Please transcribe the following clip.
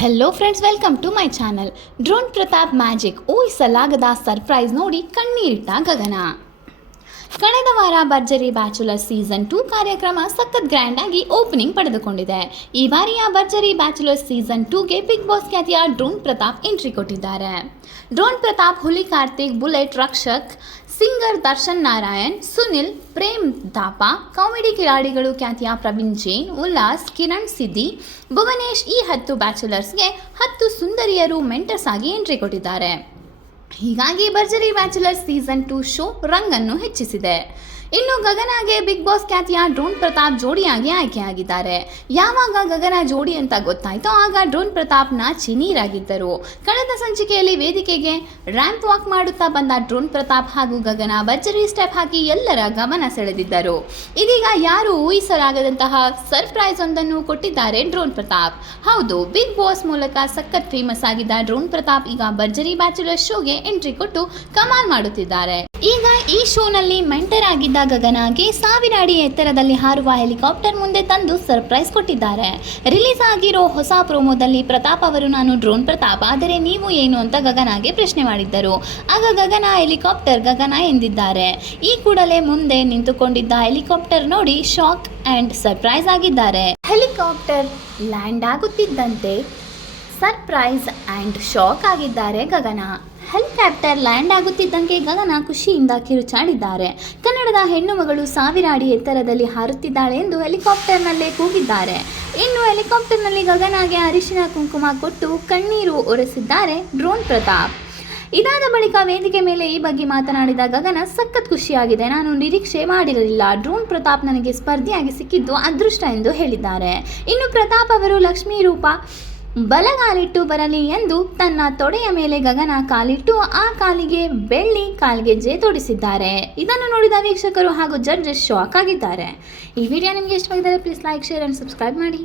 Hello friends welcome to my channel drone Pratap magic ಊಹಿಸಲಾಗದ surprise ನೋಡಿ ಕಣ್ಣೀರಿಟ್ಟ ಗಗನ ಕಳೆದ ವಾರ ಭರ್ಜರಿ ಬ್ಯಾಚುಲರ್ ಸೀಸನ್ ಟೂ ಕಾರ್ಯಕ್ರಮ ಸಖತ್ ಗ್ರ್ಯಾಂಡ್ ಆಗಿ ಓಪನಿಂಗ್ ಪಡೆದುಕೊಂಡಿದೆ. ಈ ಬಾರಿಯ ಭರ್ಜರಿ ಬ್ಯಾಚುಲರ್ ಸೀಸನ್ ಟೂಗೆ ಬಿಗ್ ಬಾಸ್ ಖ್ಯಾತಿಯ ಡ್ರೋನ್ ಪ್ರತಾಪ್ ಎಂಟ್ರಿ ಕೊಟ್ಟಿದ್ದಾರೆ. Drone Pratap, Huli Karthik, bullet Rakshak, singer Darshan Narayan, Sunil, Prem Dapa, comedy ಕಿಲಾಡಿಗಳು ಖ್ಯಾತಿಯ ಪ್ರವೀಣ್ ಜೈನ್, ಉಲ್ಲಾಸ್, ಕಿರಣ್ ಸಿದ್ದಿ, ಭುವನೇಶ್ ಈ ಹತ್ತು ಬ್ಯಾಚುಲರ್ಸ್ಗೆ ಹತ್ತು ಸುಂದರಿಯರು ಮೆಂಟರ್ಸ್ ಆಗಿ ಎಂಟ್ರಿ ಕೊಟ್ಟಿದ್ದಾರೆ. ಹೀಗಾಗಿ ಭರ್ಜರಿ ಬ್ಯಾಚುಲರ್ ಸೀಸನ್ ಟು ಶೋ ರಂಗನ್ನು ಹೆಚ್ಚಿಸಿದೆ. ಇನ್ನು ಗಗನಾಗೆ ಬಿಗ್ ಬಾಸ್ ಖ್ಯಾತಿಯ ಡ್ರೋನ್ ಪ್ರತಾಪ್ ಜೋಡಿಯಾಗಿ ಆಯ್ಕೆಯಾಗಿದ್ದಾರೆ. ಯಾವಾಗ ಗಗನ ಜೋಡಿ ಅಂತ ಗೊತ್ತಾಯ್ತೋ ಆಗ ಡ್ರೋನ್ ಪ್ರತಾಪ್ ಚಿನೀರಾಗಿದ್ದರು. ನೀರಾಗಿದ್ದರು ಕಳೆದ ಸಂಚಿಕೆಯಲ್ಲಿ ವೇದಿಕೆಗೆ ರ್ಯಾಂಪ್ ವಾಕ್ ಮಾಡುತ್ತಾ ಬಂದ ಡ್ರೋನ್ ಪ್ರತಾಪ್ ಹಾಗೂ ಗಗನ ಭರ್ಜರಿ ಸ್ಟೆಪ್ ಹಾಕಿ ಎಲ್ಲರ ಗಮನ ಸೆಳೆದಿದ್ದರು. ಇದೀಗ ಯಾರು ಊಹಿಸಲಾಗದಂತಹ ಸರ್ಪ್ರೈಸ್ ಒಂದನ್ನು ಕೊಟ್ಟಿದ್ದಾರೆ ಡ್ರೋನ್ ಪ್ರತಾಪ್. ಹೌದು, ಬಿಗ್ ಬಾಸ್ ಮೂಲಕ ಸಖತ್ ಫೇಮಸ್ ಆಗಿದ್ದ ಡ್ರೋನ್ ಪ್ರತಾಪ್ ಈಗ ಭರ್ಜರಿ ಬ್ಯಾಚುಲರ್ ಶೋಗೆ ಎಂಟ್ರಿ ಕೊಟ್ಟು ಕಮಾಲ್ ಮಾಡುತ್ತಿದ್ದಾರೆ. ಈಗ ಈ ಶೋನಲ್ಲಿ ಮೆಂಟರ್ ಆಗಿದ್ದ ಗಗನಾಗೆ ಸಾವಿರ ಅಡಿ ಎತ್ತರದಲ್ಲಿ ಹಾರುವ ಹೆಲಿಕಾಪ್ಟರ್ ಮುಂದೆ ತಂದು ಸರ್ಪ್ರೈಸ್ ಕೊಟ್ಟಿದ್ದಾರೆ. ರಿಲೀಸ್ ಆಗಿರೋ ಹೊಸ ಪ್ರೋಮೋದಲ್ಲಿ ಪ್ರತಾಪ್ ಅವರು, ನಾನು ಡ್ರೋನ್ ಪ್ರತಾಪ್, ಆದರೆ ನೀವು ಏನು ಅಂತ ಗಗನಾಗೆ ಪ್ರಶ್ನೆ ಮಾಡಿದ್ದರು. ಆಗ ಗಗನ ಹೆಲಿಕಾಪ್ಟರ್ ಗಗನ ಎಂದಿದ್ದಾರೆ. ಈ ಕೂಡಲೇ ಮುಂದೆ ನಿಂತುಕೊಂಡಿದ್ದ ಹೆಲಿಕಾಪ್ಟರ್ ನೋಡಿ ಶಾಕ್ ಅಂಡ್ ಸರ್ಪ್ರೈಸ್ ಆಗಿದ್ದಾರೆ. ಹೆಲಿಕಾಪ್ಟರ್ ಲ್ಯಾಂಡ್ ಆಗುತ್ತಿದ್ದಂತೆ ಸರ್ಪ್ರೈಸ್ ಆ್ಯಂಡ್ ಶಾಕ್ ಆಗಿದ್ದಾರೆ ಗಗನ. ಹೆಲಿಕಾಪ್ಟರ್ ಲ್ಯಾಂಡ್ ಆಗುತ್ತಿದ್ದಂತೆ ಗಗನ ಖುಷಿಯಿಂದ ಕಿರುಚಾಡಿದ್ದಾರೆ. ಕನ್ನಡದ ಹೆಣ್ಣು ಮಗಳು ಸಾವಿರ ಅಡಿ ಎತ್ತರದಲ್ಲಿ ಹಾರುತ್ತಿದ್ದಾಳೆ ಎಂದು ಹೆಲಿಕಾಪ್ಟರ್ನಲ್ಲೇ ಕೂಗಿದ್ದಾರೆ. ಇನ್ನು ಹೆಲಿಕಾಪ್ಟರ್ನಲ್ಲಿ ಗಗನಾಗೆ ಅರಿಶಿನ ಕುಂಕುಮ ಕೊಟ್ಟು ಕಣ್ಣೀರು ಒರೆಸಿದ್ದಾರೆ ಡ್ರೋನ್ ಪ್ರತಾಪ್. ಇದಾದ ಬಳಿಕ ವೇದಿಕೆ ಮೇಲೆ ಈ ಬಗ್ಗೆ ಮಾತನಾಡಿದ ಗಗನ, ಸಖತ್ ಖುಷಿಯಾಗಿದೆ. ನಾನು ನಿರೀಕ್ಷೆ ಮಾಡಿರಲಿಲ್ಲ. ಡ್ರೋನ್ ಪ್ರತಾಪ್ ನನಗೆ ಸ್ಪರ್ಧಿಯಾಗಿ ಸಿಕ್ಕಿದ್ದು ಅದೃಷ್ಟ ಎಂದು ಹೇಳಿದ್ದಾರೆ. ಇನ್ನು ಪ್ರತಾಪ್ ಅವರು ಲಕ್ಷ್ಮೀ ರೂಪ ಬಲಗಾಲಿಟ್ಟು ಬರಲಿ ಎಂದು ತನ್ನ ತೊಡೆಯ ಮೇಲೆ ಗಗನ ಕಾಲಿಟ್ಟು ಆ ಕಾಲಿಗೆ ಬೆಳ್ಳಿ ಕಾಲ್ಗೆಜ್ಜೆ ತೊಡಿಸಿದ್ದಾರೆ. ಇದನ್ನು ನೋಡಿದ ವೀಕ್ಷಕರು ಹಾಗೂ ಜಡ್ಜಸ್ ಶಾಕ್ ಆಗಿದ್ದಾರೆ. ಈ ವಿಡಿಯೋ ನಿಮಗೆ ಇಷ್ಟವಾಗಿದ್ದರೆ please like share and subscribe ಮಾಡಿ.